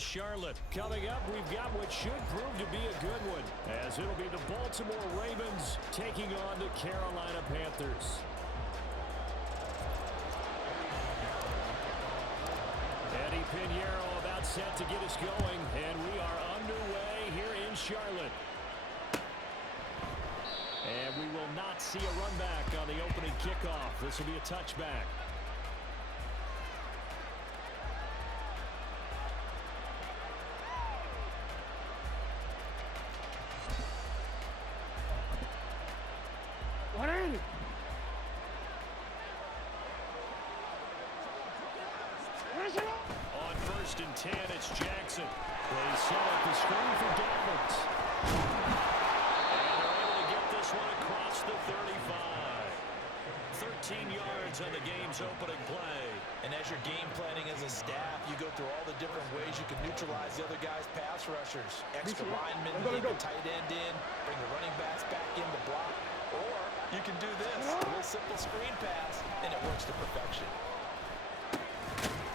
Charlotte. Coming up, we've got what should prove to be a good one, as it'll be the Baltimore Ravens taking on the Carolina Panthers. Eddie Pinheiro about set to get us going, and we are underway here in Charlotte. And we will not see a run back on the opening kickoff. This will be a touchback. On 1st and 10, it's Jackson. They set up the screen for Dobbins. And they're able to get this one across the 35. 13 yards on the game's opening play. And as you're game planning as a staff, you go through all the different ways you can neutralize the other guy's pass rushers. Extra linemen, leave the tight end in, bring the running backs back in to block. Or you can do this, a little simple screen pass, and it works to perfection.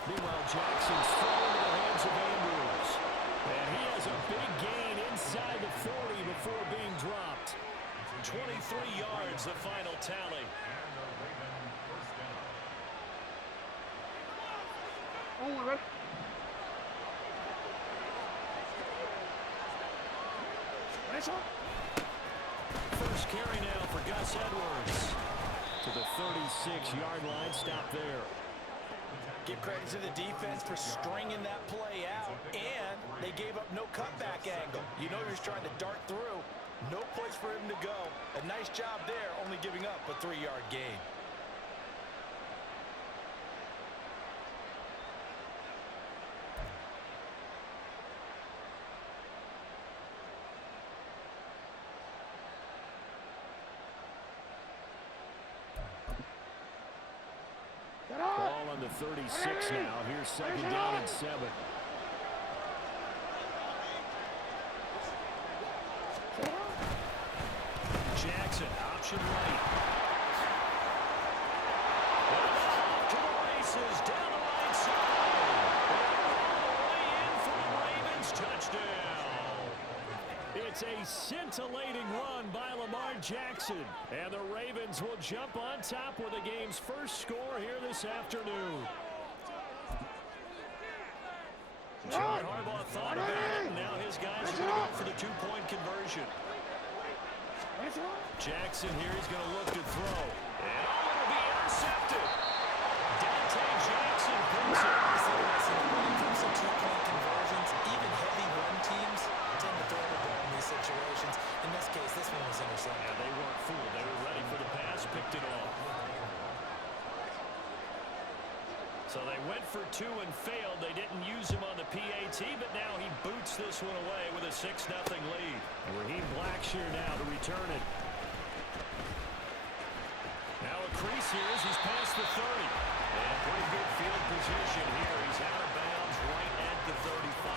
Meanwhile, Jackson's thrown into the hands of Andrews. And he has a big gain inside the 40 before being dropped. 23 yards, the final tally. First carry now for Gus Edwards. To the 36-yard line, stop there. Give credit to the defense for stringing that play out, and they gave up no cutback angle. You know you're trying to dart through. No place for him to go. A nice job there, only giving up a 3-yard gain. Ball on the 36 now. Here's 2nd down and 7. Jackson, option right. Off to the races, down the right side. All the way in for the Ravens. Touchdown. It's a scintillating run by Lamar Jackson. And the Ravens will jump on top with the game's first score here this afternoon. John Harbaugh thought about it, and now his guys are going to go for the 2-point conversion. Jackson here, he's going to look to throw. And it'll be intercepted. Dante Jackson picks it. When it comes to 2-point conversions, even heavy run teams tend to throw the ball in these situations. In this case, this one was intercepted. Yeah, they weren't fooled. They were ready for the pass, picked it off. So they went for 2 and failed. They didn't use him on the PAT, but now he boots this one away with a 6-0 lead. And Raheem Blackshear now to return it. Now a crease here as he's past the 30. And pretty good field position here. He's out of bounds right at the 35.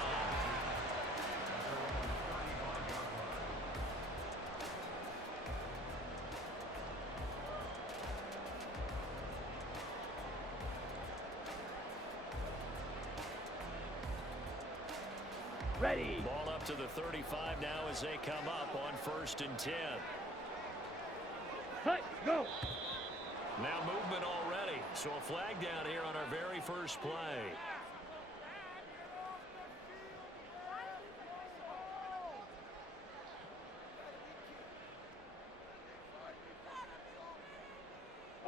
Ready. Ball up to the 35 now as they come up on 1st and 10. Cut, go. Now movement already. So a flag down here on our very first play.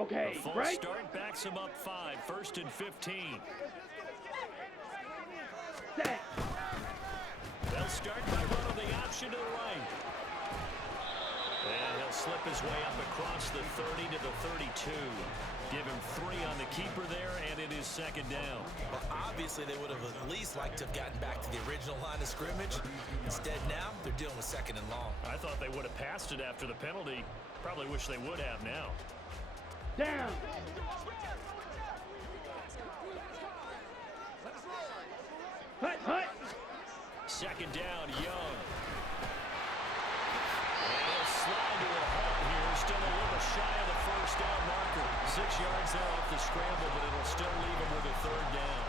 Okay, A false right. start backs him up 5. 1st and 15. Set. They'll start by running the option to the right. And he'll slip his way up across the 30 to the 32. Give him 3 on the keeper there, and it is 2nd down. Well, obviously, they would have at least liked to have gotten back to the original line of scrimmage. Instead, now, they're dealing with 2nd and long. I thought they would have passed it after the penalty. Probably wish they would have now. Down. Hut. 2nd down, Young. And he'll slide to a halt here. Still a little shy of the 1st down marker. 6 yards there off the scramble, but it'll still leave him with a 3rd down.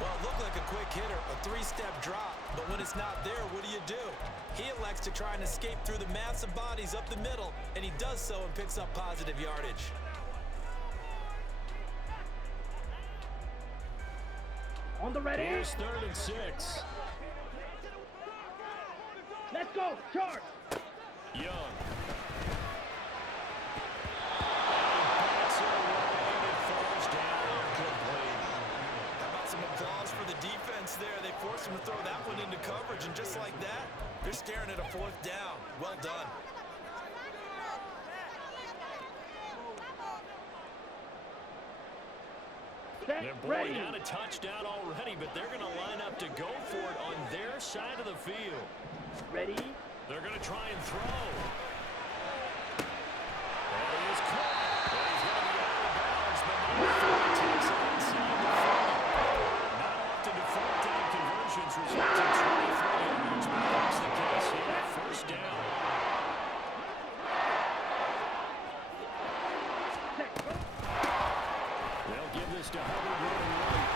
Well, it looked like a quick hitter, a three-step drop, but when it's not there, what do? He elects to try and escape through the massive bodies up the middle, and he does so and picks up positive yardage. On the ready. Here's 3rd and 6. Let's go. Charge. Young. Some applause for the defense there. They forced him to throw that one into coverage, and just like that, they're staring at a 4th down. Well done. They're boarding out a touchdown already, but they're going to line up to go for it on their side of the field. Ready. They're going to try and throw. There he is caught. He's going to be out of bounds, but not before he takes it inside the 40. Not often do 4th-down conversions result in 23 yards, but that's the case here. 1st down. They'll give this to Hubbard running right.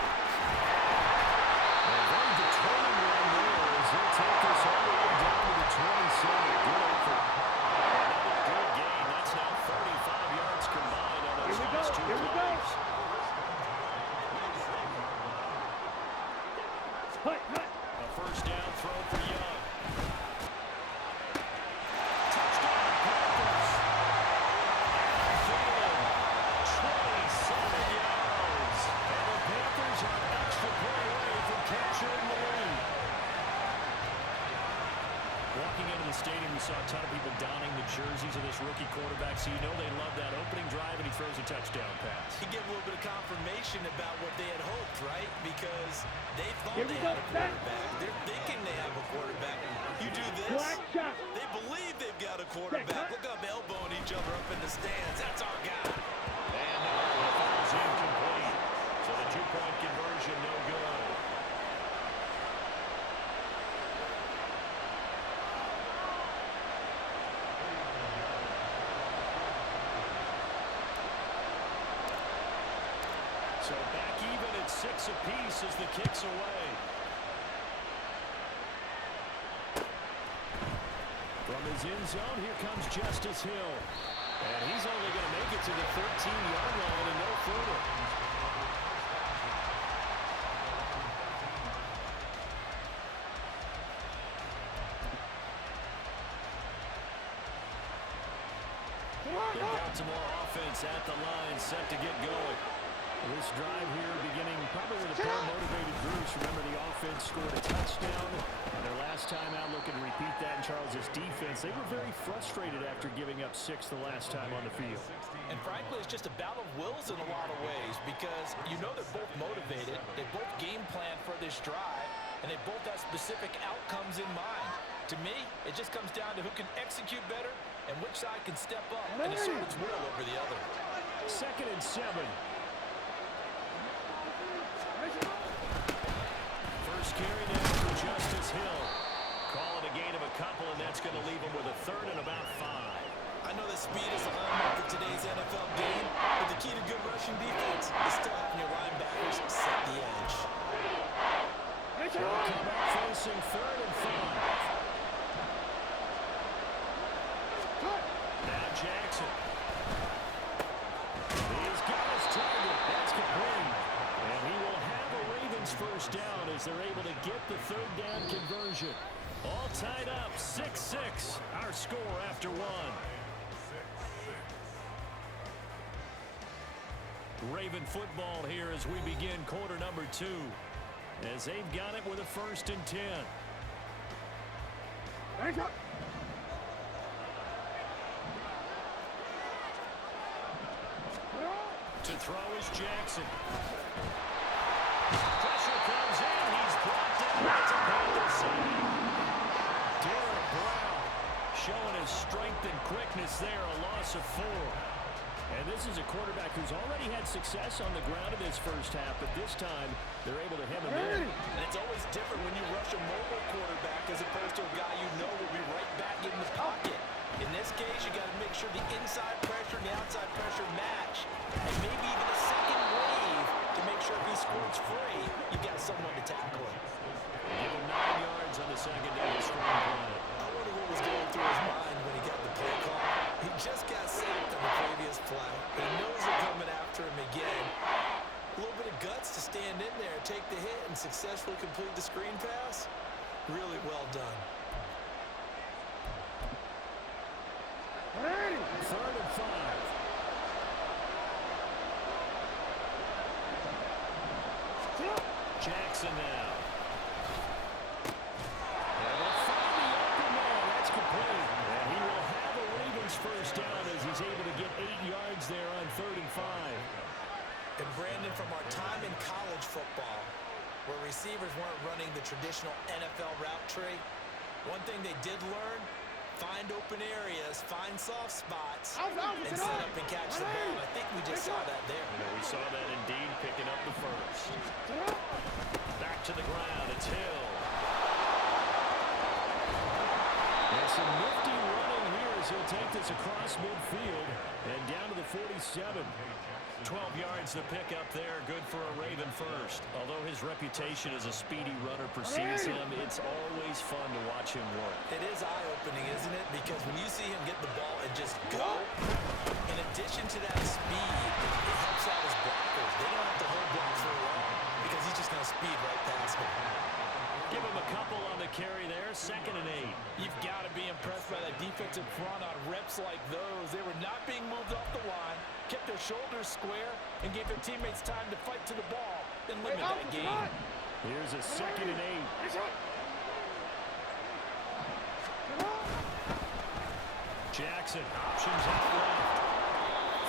A very determined run there as he'll take this all the way down to the 27. Good effort. Another good gain. That's now 35 yards combined on those last 2 plays. A 1st down throw for Young. Touchdown, Panthers. Thielen, 27 yards. And the Panthers are an extra point away from capturing the lead. Walking into the stadium, we saw a ton of people donning the jerseys of this rookie quarterback, so you know they love that opening drive, and he throws a touchdown pass. He gave a little bit of confirmation about what they had hoped, right? Because they thought they had a quarterback. They're thinking they have a quarterback. You do this, they believe they've got a quarterback. Look up, elbowing each other up in the stands. That's our guy. And the ball's incomplete. So the 2-point conversion, no good. So back even at 6 apiece as the kick's away. From his end zone, here comes Justice Hill. And he's only going to make it to the 13-yard line and no further. Baltimore offense at the line, set to get going. This drive here beginning probably with a pair of motivated groups. Remember, the offense scored a touchdown. And their last time out, looking to repeat that in Charles's defense. They were very frustrated after giving up 6 the last time on the field. And frankly, it's just a battle of wills in a lot of ways because you know they're both motivated. They both game plan for this drive, and they both have specific outcomes in mind. To me, it just comes down to who can execute better and which side can step up and assert its will over the other. 2nd and 7. First carry now for Justice Hill. Call it a gain of a couple, and that's going to leave him with a 3rd and about 5. I know that speed is the hallmark of today's NFL game, but the key to good rushing defense is still having your linebackers set the edge. Come back facing 3rd and 5. Now Jackson. He's got his target. That's complete. And he will have a Ravens 1st down as they're able to get the 3rd down conversion. All tied up, 6-6, our score after 1. Raven football here as we begin quarter number 2. As they've got it with a 1st and 10. To throw is Jackson. Pressure comes in. He's brought down. That's a Panther save. Derek Brown showing his strength and quickness there. A loss of 4. And this is a quarterback who's already had success on the ground in his first half, but this time they're able to hem him in. And it's always different when you rush a mobile quarterback as opposed to a guy you know will be right back in the pocket. In this case, you got to make sure the inside pressure and the outside pressure match. And maybe even a second wave to make sure if he squirts free, you've got someone to tackle him. Give him 9 yards on the second down screen play. I wonder what was going through his mind when he got the play call. He just got sacked on the previous play. He knows they're coming after him again. A little bit of guts to stand in there, take the hit, and successfully complete the screen pass. Really well done. Ready. 3rd and 5. Jackson now. And they'll find the open man. That's complete. And he will have a Ravens first down as he's able to get 8 yards there on 3rd and 5. And Brandon, from our time in college football, where receivers weren't running the traditional NFL route tree, one thing they did learn, find open areas, find soft spots, and set up and catch the ball. I think we just saw that there. We saw that indeed, picking up the first. Back to the ground, it's Hill. And some nifty running here as he'll take this across midfield and down to the 47. 12 yards to pick up there, good for a Raven first. Although his reputation as a speedy runner precedes him, it's always fun to watch him work. It is eye-opening, isn't it? Because when you see him get the ball and just go, in addition to that speed, it helps out his blockers. They don't have to hold blocks for long because he's just going to speed right past them. Give him a couple on the carry there, 2nd and 8. You've got to be impressed by that defensive front on reps like those. They were not being moved off the line, kept their shoulders square, and gave their teammates time to fight to the ball and limit that game. Here's a 2nd and 8. Jackson, options out left.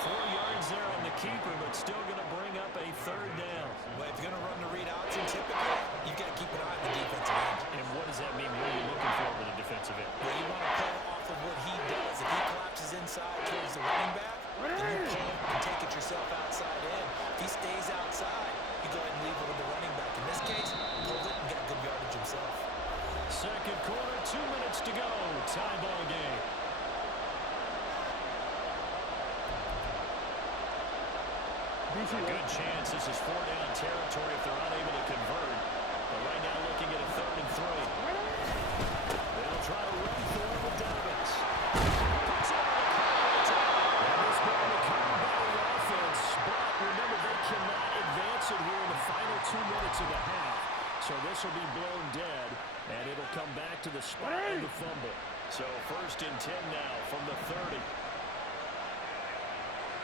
4 yards there on the keeper, but still going to bring up a 3rd down. Well, if you're going to run the read outs, and typically, you've got to keep an eye on the defensive end. And what does that mean? What are you looking for with the defensive end? Well, you want to play off of what he does. If he collapses inside towards the running back, then you pull it and take it yourself outside in. If he stays outside, you go ahead and leave it with the running back. In this case, pulled it and got good yardage himself. 2nd quarter, 2 minutes to go. Tie ball game. A good chance this is 4-down territory if they're unable to convert. But right now looking at a 3rd and 3. They'll try to run through with Dobbins. And this ball recovered by the offense. But remember, they cannot advance it here in the final 2 minutes of the half. So this will be blown dead, and it'll come back to the spot of the fumble. So 1st and 10 now from the 30.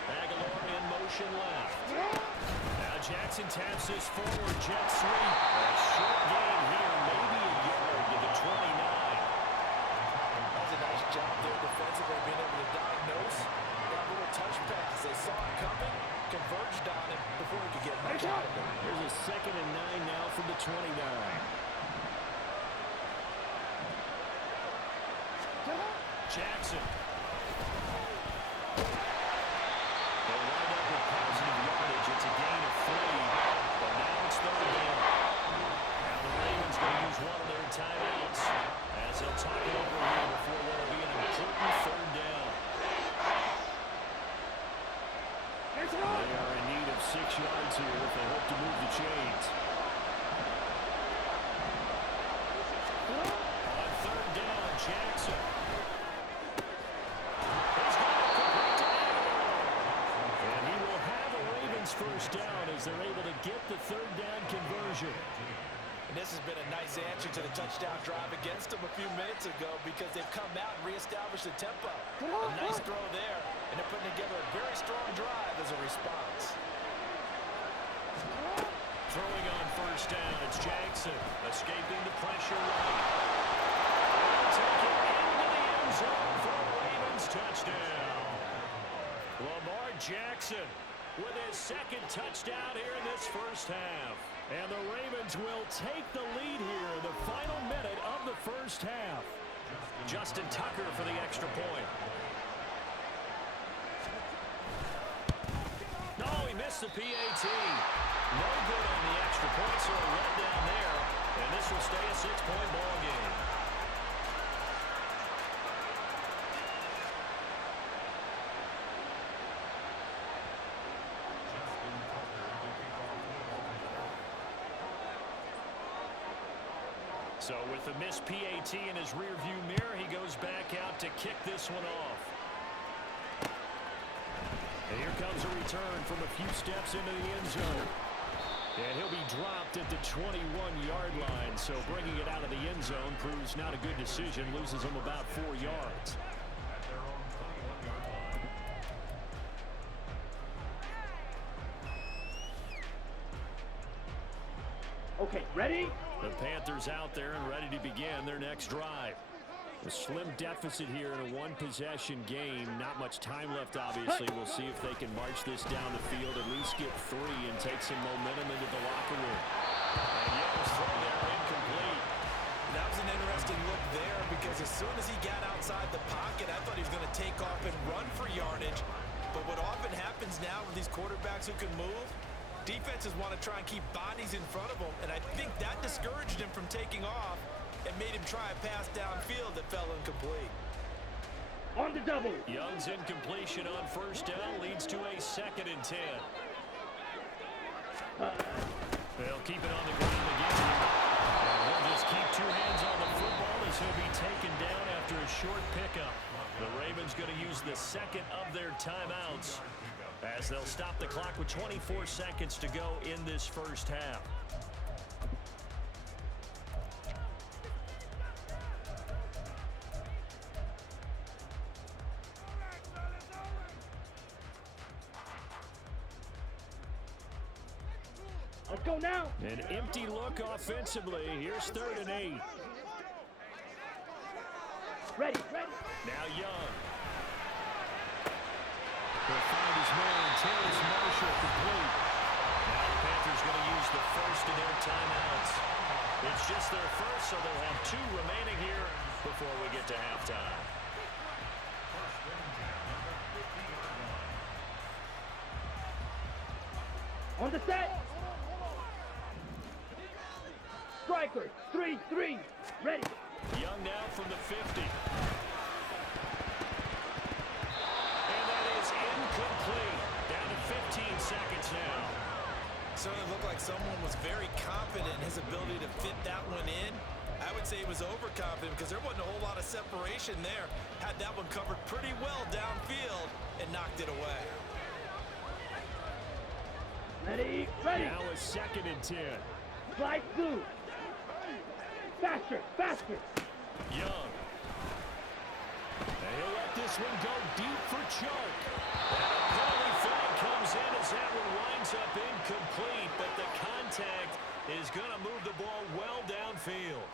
Aguilar in motion left. Now Jackson taps this forward, jet sweep. A short gain here, maybe a yard to the 29. That was a nice job there defensively, being able to diagnose that little touch pass. They saw it coming, converged on it before he could get much out of it. Here's a 2nd and 9 now from the 29. Jackson. They'll wind up with positive yardage. It's a gain of 3, but now it's 3rd down. Now the Ravens going to use one of their timeouts as they'll talk it over here before what will be an important 3rd down. They are in need of 6 yards here if they hope to move the chains. On 3rd down, Jackson. He's got it complete to Aguilar. And he will have a Ravens first down as they're able to get the 3rd down conversion. And this has been a nice answer to the touchdown drive against them a few minutes ago because they've come out and reestablished the tempo. A nice throw there, and they're putting together a very strong drive as a response. Throwing on 1st down, it's Jackson, escaping the pressure right. They'll take it into the end zone for a Ravens touchdown. Lamar Jackson with his 2nd touchdown here in this first half. And the Ravens will take the lead here in the final minute of the first half. Justin Tucker for the extra point. No, he missed the PAT. No good on the extra point, so a letdown there. And this will stay a 6-point ball game. So with the missed PAT in his rearview mirror, he goes back out to kick this one off. And here comes a return from a few steps into the end zone. And he'll be dropped at the 21-yard line. So bringing it out of the end zone proves not a good decision. Loses him about 4 yards. Okay, ready? The Panthers out there and ready to begin their next drive. A slim deficit here in a one-possession game. Not much time left, obviously. We'll see if they can march this down the field, at least get 3 and take some momentum into the locker room. And Young's throw there incomplete. That was an interesting look there because as soon as he got outside the pocket, I thought he was going to take off and run for yardage. But what often happens now with these quarterbacks who can move, defenses want to try and keep bodies in front of them, and I think that discouraged him from taking off and made him try a pass downfield that fell incomplete. On the double. Young's incompletion on first down leads to a 2nd and 10. They'll keep it on the ground again. And they'll just keep 2 hands on the football as he'll be taken down after a short pickup. The Ravens going to use the 2nd of their timeouts as they'll stop the clock with 24 seconds to go in this first half. Let's go now. An empty look offensively. Here's 3rd and 8. Ready, ready. Now Young. He'll find his man, Terrace Marshall, complete. Now the Panthers going to use the first of their timeouts. It's just their first, so they'll have 2 remaining here before we get to halftime. On the set. Striker, 3-3. Ready. Young now from the 50. And that is incomplete. Down to 15 seconds now. Certainly looked like someone was very confident in his ability to fit that one in. I would say he was overconfident because there wasn't a whole lot of separation there. Had that one covered pretty well downfield and knocked it away. Ready, ready. Now a 2nd and 10. Slide through. Faster, faster. Young. And he'll let this one go deep for Chuck. And a penalty flag comes in as that one winds up incomplete, but the contact is going to move the ball well downfield.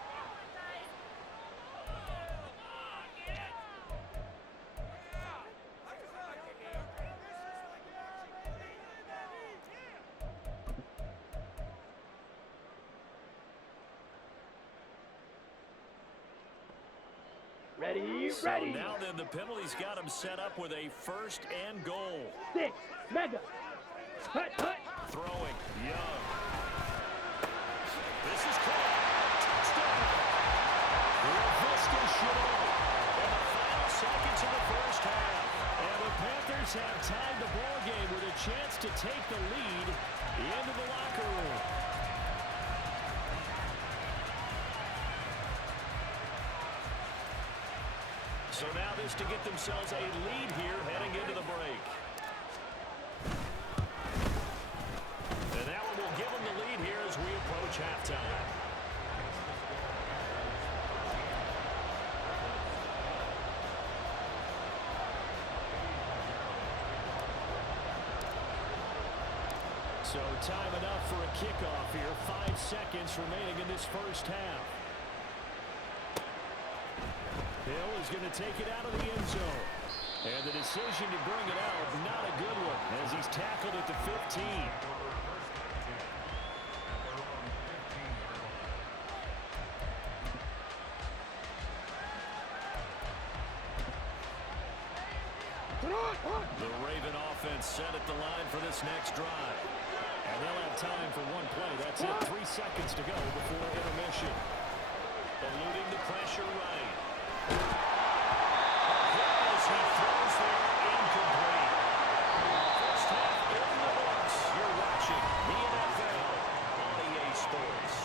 Ready, So ready. now then the penalty's got him set up with a 1st and goal. 6, mega. Hut, hut. Throwing, Young. This is caught. Touchdown. Laviska Shenault. In the final seconds of the first half. And the Panthers have tied the ball game with a chance to take the lead into the locker room. So now this to get themselves a lead here heading into the break. And that one will give them the lead here as we approach halftime. So time enough for a kickoff here. 5 seconds remaining in this first half. Hill is going to take it out of the end zone. And the decision to bring it out, not a good one, as he's tackled at the 15. The Raven offense set at the line for this next drive. And they'll have time for one play. That's it. 3 seconds to go before intermission. Eluding the pressure right. As he throws there, incomplete. First half in the books. You're watching the NFL on EA Sports.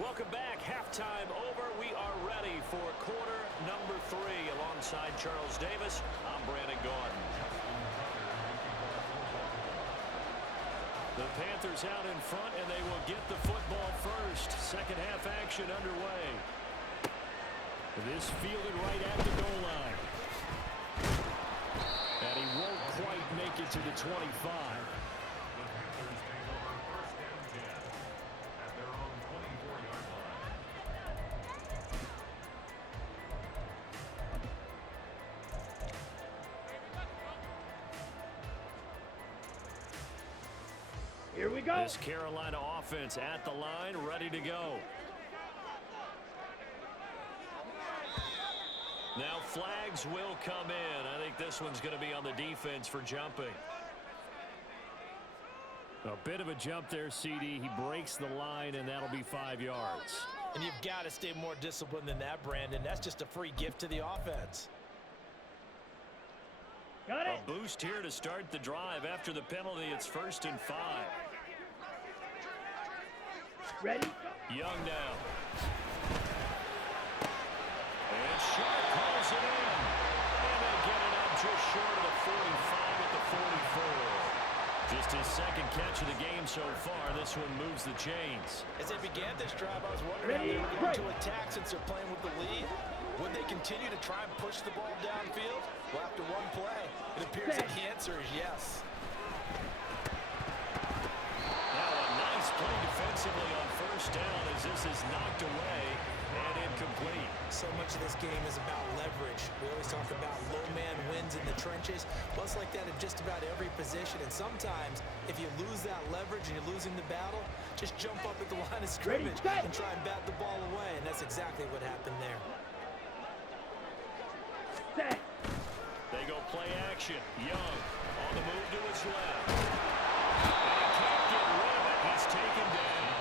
Welcome back. Halftime over. We are ready for quarter number 3. Alongside Charles Davis, I'm Brandon Gaudin. The Panthers out in front, and they will get the football first. Second half action underway. This fielded right at the goal line. And he won't quite make it to the 25. Here we go. This Carolina offense at the line, ready to go. Now flags will come in. I think this one's going to be on the defense for jumping. A bit of a jump there, CD. He breaks the line, and that'll be 5 yards. And you've got to stay more disciplined than that, Brandon. That's just a free gift to the offense. Got it. A boost here to start the drive. After the penalty, it's 1st and 5. Ready? Young now. And Sharp calls it in. And they get it up just short of the 45 at the 44. Just his second catch of the game so far. This one moves the chains. As they began this drive, I was wondering how they were going to attack since they're playing with the lead. Would they continue to try and push the ball downfield? Well, after one play, it appears that the answer is yes. Now a nice play defensively on 1st down as this is knocked away and incomplete. So much of this game is about leverage. We always talk about low man wins in the trenches. Well, it's like that in just about every position. And sometimes, if you lose that leverage and you're losing the battle, just jump up at the line of scrimmage and try and bat the ball away. And that's exactly what happened there. They go play action. Young on the move to his left. And he can't get rid of it. He's taken down.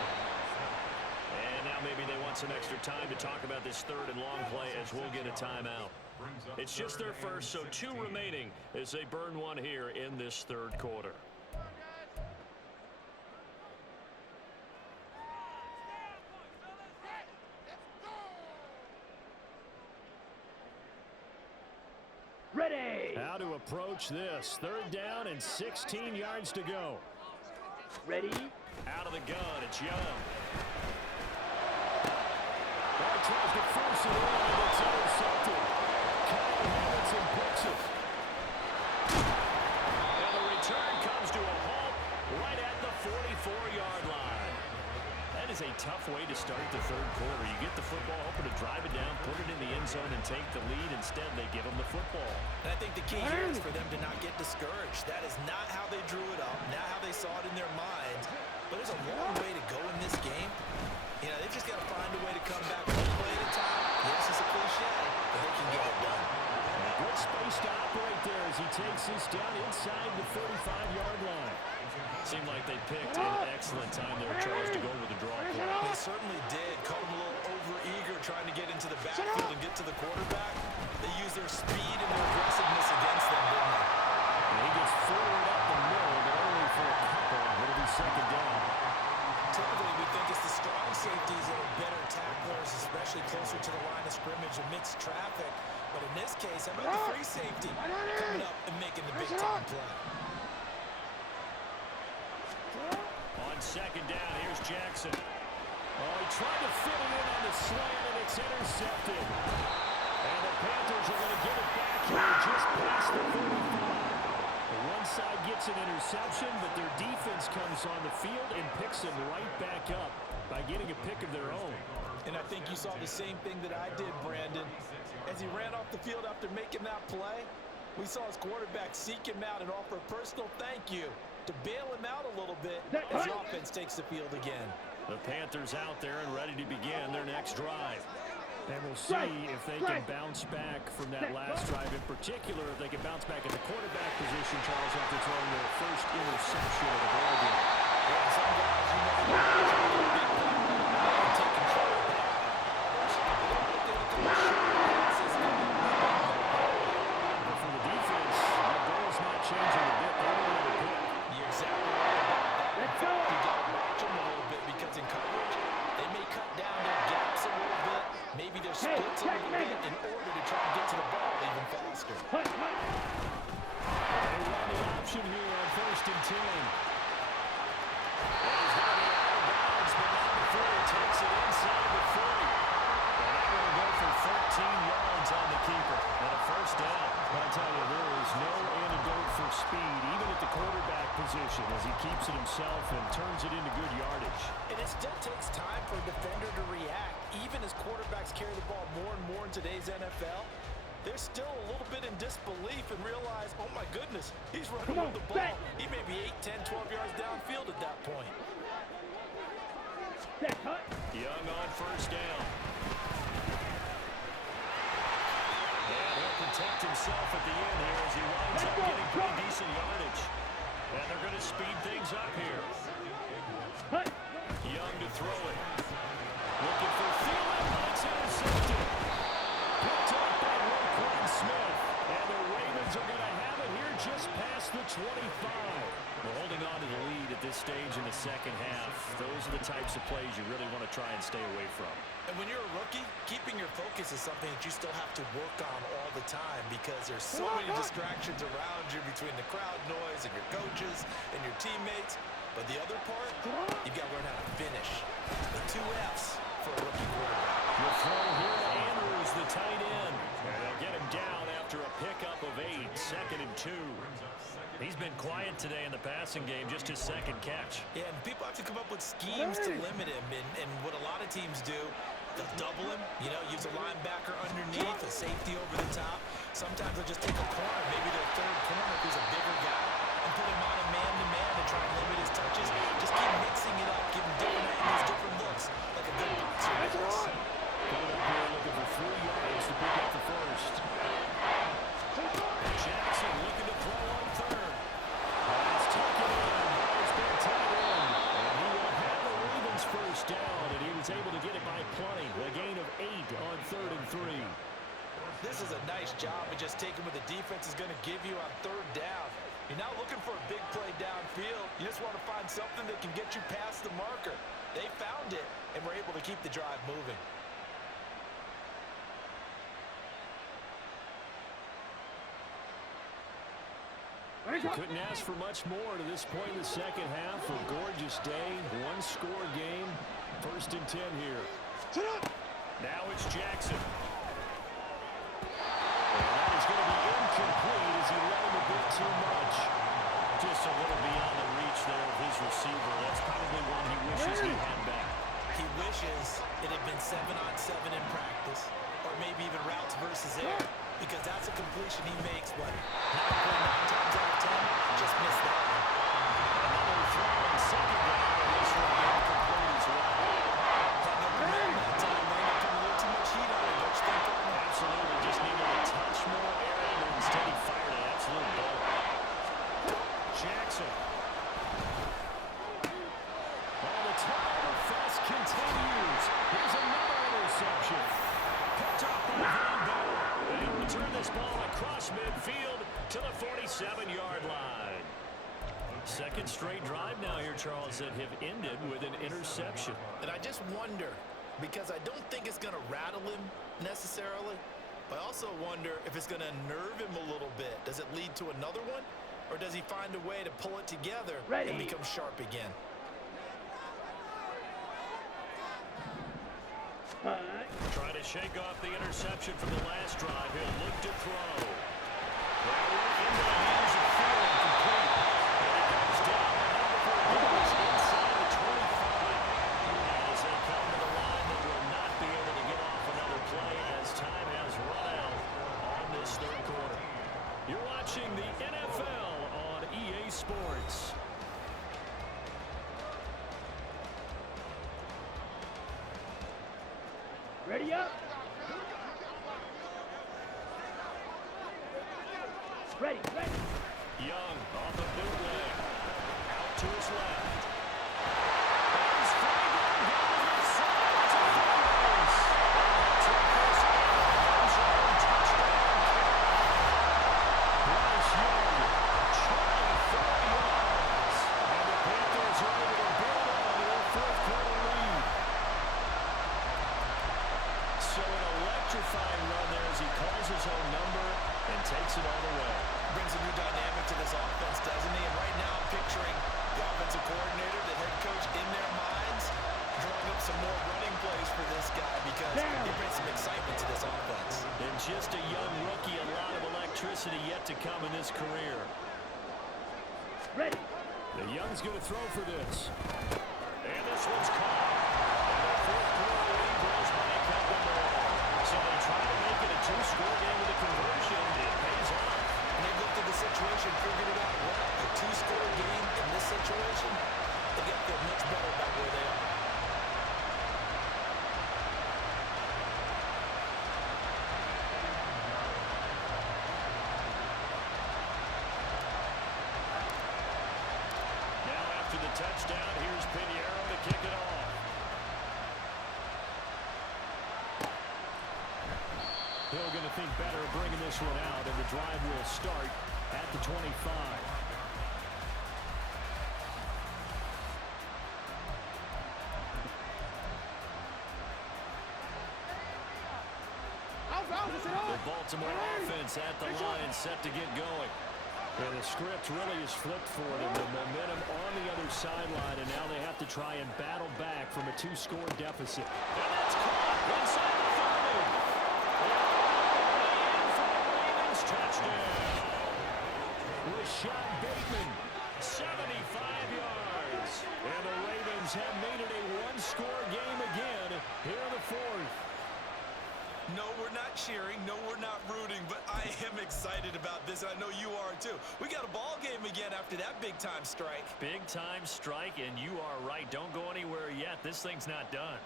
And now maybe they want some extra time to talk about this 3rd and long play as we'll get a timeout. It's just their first, so 2 remaining as they burn one here in this 3rd quarter. Ready. How to approach this. 3rd down and 16 yards to go. Ready. Out of the gun, it's Young. Ball tries to force it in, and it's intercepted. Kyle Hamilton picks it. And the return comes to a halt right at the 44-yard line. That is a tough way to start the 3rd quarter. You get the football, hoping to drive it down, put it in the end zone, and take the lead. Instead, they give them the football. And I think the key here is for them to not get discouraged. That is not how they drew it up, not how they saw it in their minds. But there's a long way to go in this game. You know, they've just got to find a way to come back one play at a time. Yes, it's a cliche, but they can get it done. Good space to operate there as he takes this down inside the 35-yard line. Seemed like they picked an excellent time there, Charles, to go with the draw play. They certainly did. Caught him a little over-eager trying to get into the backfield and get to the quarterback. They used their speed and their aggressiveness against them, didn't they? And he gets forward up the middle, but only for a couple. It'll be 2nd down. Typically, we think it's the strong safeties that are better tacklers, especially closer to the line of scrimmage amidst traffic. But in this case, how about the free safety coming up and making the big-time play? On 2nd down, here's Jackson. Oh, he tried to fit it in on the slant, and it's intercepted. And the Panthers are going to get it back here just past the 35. One side gets an interception, but their defense comes on the field and picks them right back up by getting a pick of their own. And I think you saw the same thing that I did, Brandon. As he ran off the field after making that play, we saw his quarterback seek him out and offer a personal thank you to bail him out a little bit as the offense takes the field again. The Panthers out there and ready to begin their next drive. And we'll see if they can bounce back from that last drive. In particular, if they can bounce back at the quarterback position, Charles, after throwing their first interception of the ball game. Yeah, some guys, you know, take control of that. But for the defense, the goal is not changing a bit. They don't want to pick. You're exactly right about that. You got to watch them a little bit because in coverage, they may cut down it himself and turns it into good yardage. And it still takes time for a defender to react. Even as quarterbacks carry the ball more and more in today's NFL, they're still a little bit in disbelief and realize, oh my goodness, he's running with the ball. He may be 8, 10, 12 yards downfield at that point. Young on first down. And he'll protect himself at the end here as he winds up getting pretty decent yardage. And they're going to speed things up here. Young to throw it. Looking for Thielen, but it's intercepted. Picked up by Roquan Smith. And the Ravens are going to have it here just past the 25. We're holding on to the lead at this stage in the second half. Those are the types of plays you really want to try and stay away from. And when you're a rookie, keeping your focus is something that you still have to work on all the time because there's so many distractions around you between the crowd noise and your coaches and your teammates. But the other part, you've got to learn how to finish. The 2 F's for a rookie quarterback. The throw here to Andrews, the tight end. And they'll get him down after a pickup of 8, 2nd and 2. He's been quiet today in the passing game, just his second catch. Yeah, and people have to come up with schemes to limit him. And what a lot of teams do, they'll double him, use a linebacker underneath, a safety over the top. Sometimes they'll just take a corner, maybe their third corner if he's a bigger guy, and put him on a man-to-man to try and limit his touches. Just keep mixing it up, give him different angles, different looks, like a good boxer does. Coming up here looking for 3 yards to pick up the first. Jackson looking to throw on third. He's taken in. Ball's been tied in. And he will have the Ravens first down, and he was able to get it by plenty. A gain of 8 on 3rd and 3. This is a nice job of just taking what the defense is going to give you on 3rd down. You're not looking for a big play downfield. You just want to find something that can get you past the marker. They found it, and were able to keep the drive moving. Couldn't ask for much more to this point in the second half. A gorgeous day, 1-score game. 1st and 10 here. Now it's Jackson. And that is going to be incomplete as he let him a bit too much. Just a little beyond the reach there of his receiver. That's probably one he wishes he had back. He wishes it had been 7-on-7 in practice, or maybe even routes versus air, because that's a completion he makes, 9 times out of 10, just missed that one. Another throw on 2nd down, and this one incomplete as well. Had no command that time, might have put a little too much heat on it, don't you think? Absolutely, just needed a touch more air, and instead he fired an absolute bullet. Jackson. Oh, the turnover fest continues. Here's another interception. Picked up by Van Bell. And he'll return this ball across midfield to the 47-yard line. Second straight drive now here, Charles, that have ended with an interception. And I just wonder, because I don't think it's going to rattle him necessarily, but I also wonder if it's going to nerve him a little bit. Does it lead to another one? Or does he find a way to pull it together and become sharp again? Trying to shake off the interception from the last drive. He'll look to throw. Into the hands of Thielen, complete. And it goes down. Goes inside the 25. As they come to the line, they will not be able to get off another play as time has run out on this 3rd quarter. You're watching the NFL on EA Sports. Ready up. Ready. Young off the bootleg. Out to his left. He's free down here to the side to Flowers. Took this touchdown. Bryce Young, 24 yards. And the Panthers are able to build on their 4th quarter lead. So an electrifying run there as he calls his own number and takes it all the way. Brings a new dynamic to this offense, doesn't he? And right now I'm picturing the offensive coordinator, the head coach in their minds, drawing up some more running plays for this guy because it brings some excitement to this offense. And just a young rookie, a lot of electricity yet to come in his career. Ready. The Young's going to throw for this. And this one's caught. And the fourth quarter lead blows by a couple more. So they try to make it a two-score game with a conversion. It pays off. And they looked at the situation, figured it out well. A two-score game in this situation, they got to feel much better about where they are. Now after the touchdown, here's Pinheiro to kick it off. Hill going to think better of bringing this one out, and the drive will start at the 25. The Baltimore offense at the line, set to get going. And the script really is flipped for them. The momentum on the other sideline, and now they have to try and battle back from a two-score deficit. And that's caught inside the 30. Touchdown. Rashad Bateman, 75 yards. And the Ravens have made it a one-score game again here in the fourth. No, we're not cheering. No, we're not rooting. But I am excited about this. I know you are, too. We got a ball game again after that big-time strike. Big-time strike, and you are right. Don't go anywhere yet. This thing's not done.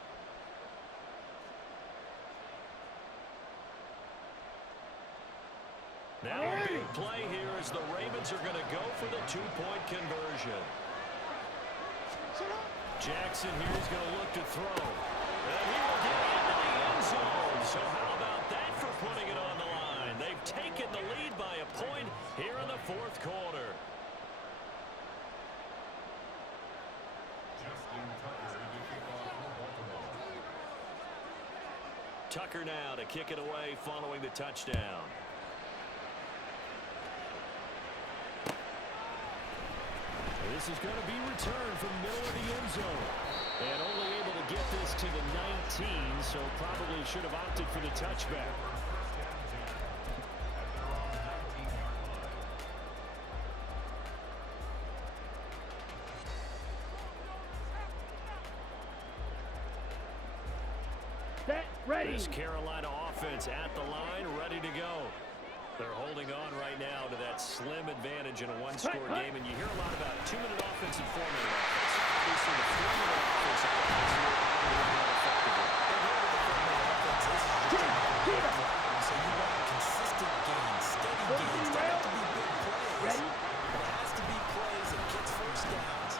Now a big play here as the Ravens are going to go for the two-point conversion. Jackson here is going to look to throw. And he will get into the end zone. So how about that for putting it on the line? They've taken the lead by a point here in the fourth quarter. Tucker now to kick it away following the touchdown. This is going to be returned from the middle of the end zone. And only able to get this to the 19, so probably should have opted for the touchback. Set, ready. This Carolina offense at the line, ready to go. They're holding on right now to that slim advantage in a one-score game, and you hear a lot about two-minute offense and four-minute offense. Obviously, the four-minute offense applies here more effectively. So you want consistent gains, steady gains. Don't have to be big plays. Ready? But it has to be plays that gets first downs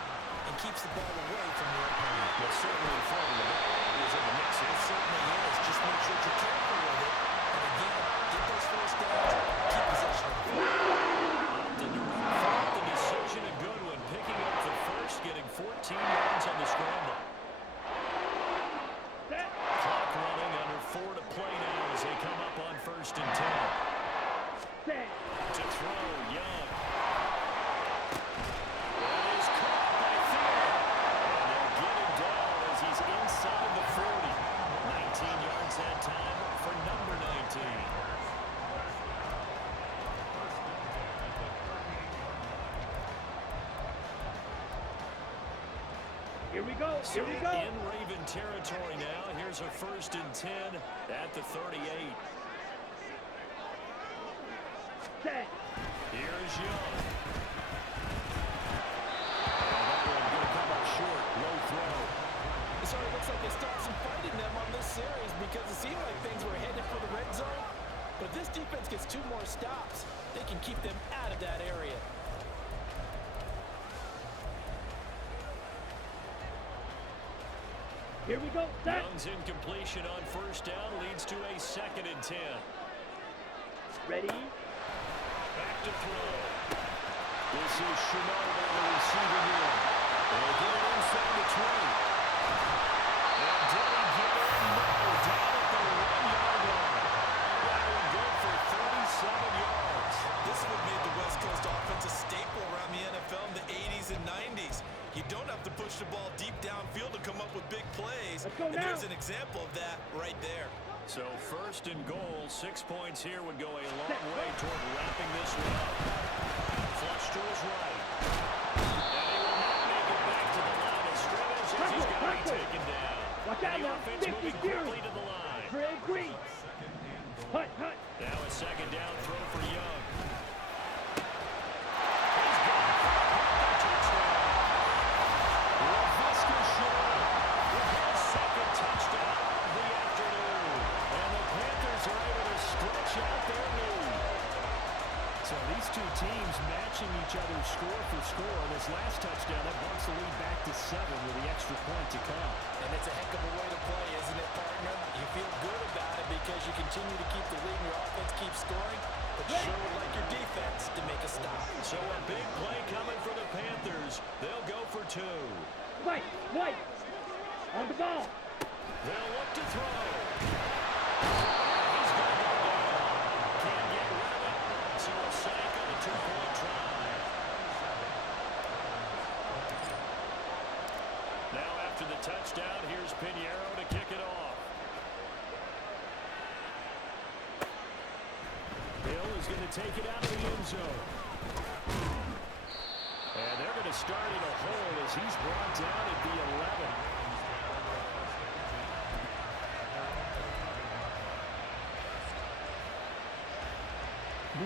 and keeps the ball away from your opponent. Well, certainly throwing the ball is in the mix. It certainly is. Just make sure you're careful with it. And again, get those first downs, keep possession. The decision, a good one. Picking up the first, getting 14 yards on the scramble. Set. Clock running, under 4 to play now as they come up on 1st and 10. Set. To throw, Young. That is caught by Thielen. And they'll get him down as he's inside the 40. 19 yards that time for number 19. Here we go. So Here we go. in Raven territory now. Here's a 1st and 10 at the 38. Set. Here's Young. And that one going to come up short. Low throw. It sort of looks like they stopped some fight in them on this series because it seemed like things were headed for the red zone. But if this defense gets 2 more stops, they can keep them out of that area. Here we go. Set. Young's incompletion on 1st down leads to a 2nd and 10. Ready. Back to throw. This is Shenault on the receiving end. They'll get it inside the 20. And did he get it? No, down at the 1-yard line. That one good for 37 yards. This would make the West Coast offense a staple around the NFL in the 80s and 90s. You don't have to push the ball deep downfield to come up with big plays. Let's go and now. there's an example of that right there. So 1st and goal, 6 points here would go a long way toward wrapping this one up. Flush to his right. And he will Watch out And the now. offense 50 moving Fury. quickly to the line. Trey green. Hut, hut. Now a second down throw for Young. Laviska Shenault with his second touchdown of the afternoon. And the Panthers are able to stretch out their lead. So these two teams matching each other score for score. And this last touchdown, that bumps the lead back to 7 with the extra point to come. And it's a heck of a way to play, isn't it, partner? You feel good about it because you continue to keep the lead and your offense keeps scoring, but you sure would like your defense to make a stop. So a big play coming for the Panthers. They'll go for 2. White, white. On the ball. They'll look to throw. He's going to go down. Can't get rid of it. So a sack on the 2-point try. Now after the touchdown, here's Pinheiro to kick it off. Hill is going to take it out of the end zone. And they're going to start in a hole as he's brought down at the 11.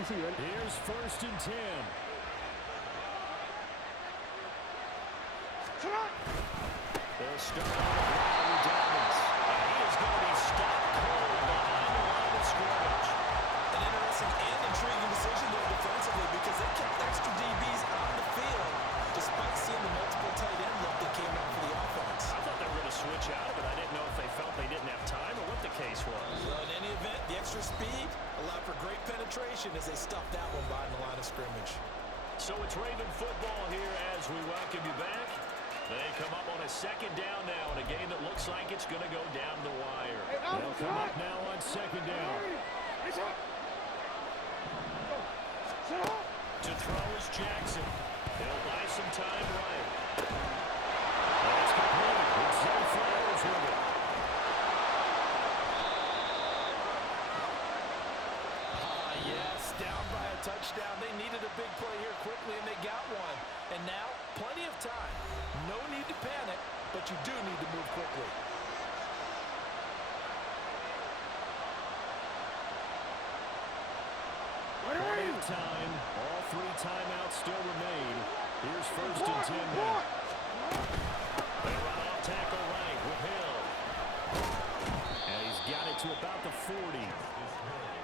Here's 1st and 10. They'll start on the ground with Dobbins. And he is going to be stopped cold behind the line of scrimmage. An interesting and intriguing decision there defensively because they kept extra DBs on the field despite seeing the multiple tight end look that came out for the offense. I thought they were going to switch out, but I didn't know if they felt they didn't have time or what the case was. Well, in any event, the extra speed allowed for great penetration as they stuffed that one behind the line of scrimmage. So it's Raven football here as we welcome you back. They come up on a second down now in a game that looks like it's going to go down the wire. They'll come up now on second down. To throw is Jackson. He'll buy some time right. That's complete. It's Zay Flowers with it. Yes, down by a touchdown. They needed a big play here quickly, and they got one. And now, plenty of time. No need to panic, but you do need to move quickly. Plenty of time. All 3 timeouts still remain. Here's 1st and 10 now. They run off tackle right with Hill. And he's got it to about the 40.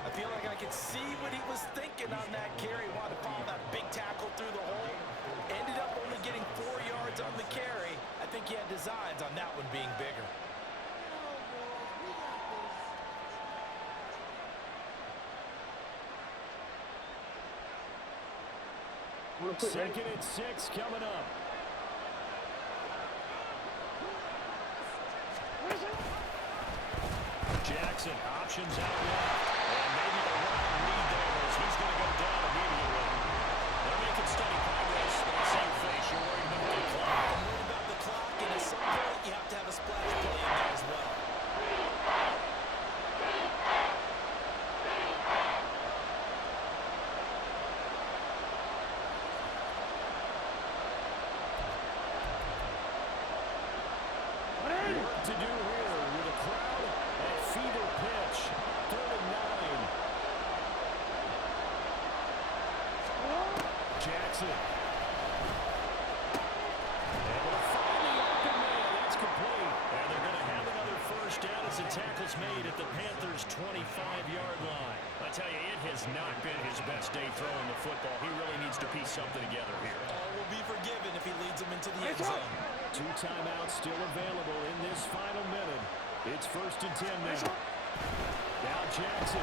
I feel like I could see what he was thinking on that carry. Wanted to follow that big tackle through the hole. Ended up only getting 4 yards on the carry. I think he had designs on that one being bigger. Second and 6 coming up. Jackson options out left. And maybe the wrong lead there as he's going to go down immediately. They're making steady progress, but on same face, you're worried about the clock. I'm worried about the clock, and at some point, you have to have a splash play in there as well. Work to do here with a crowd at fever pitch. 3rd and 9. Jackson. Able to find the open man. That's complete. And they're going to have another first down as the tackle's made at the Panthers' 25-yard line. I tell you, it has not been his best day throwing the football. He really needs to piece something together here. All will be forgiven if he leads them into the end zone. 2 timeouts still available in this final minute. It's 1st and 10 now. Now Jackson.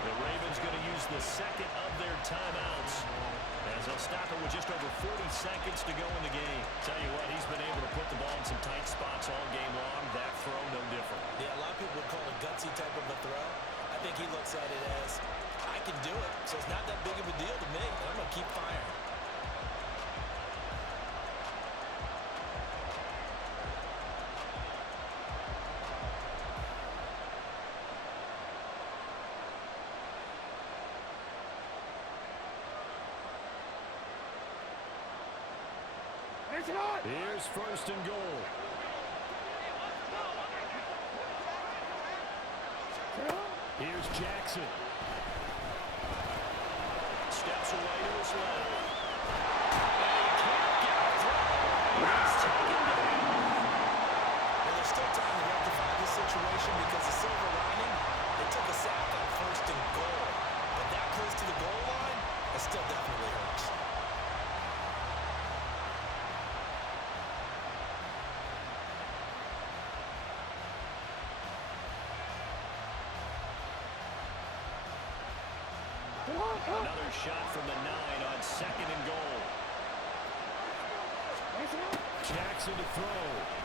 The Ravens going to use the second of their timeouts as they'll stop it with just over 40 seconds to go in the game. Tell you what, he's been able to put the ball in some tight spots all game long. That throw, no different. Yeah, a lot of people would call it a gutsy type of a throw. I think he looks at it as, I can do it, so it's not that big of a deal to me, and I'm going to keep firing. Here's first and goal. Here's Jackson. Steps away to his left. He's taken down. Well, there's still time to rectify this situation because the silver lining, they took a sack on first and goal. But that close to the goal line, that still definitely hurts. Another shot from the 9 on second and goal. Jackson to throw.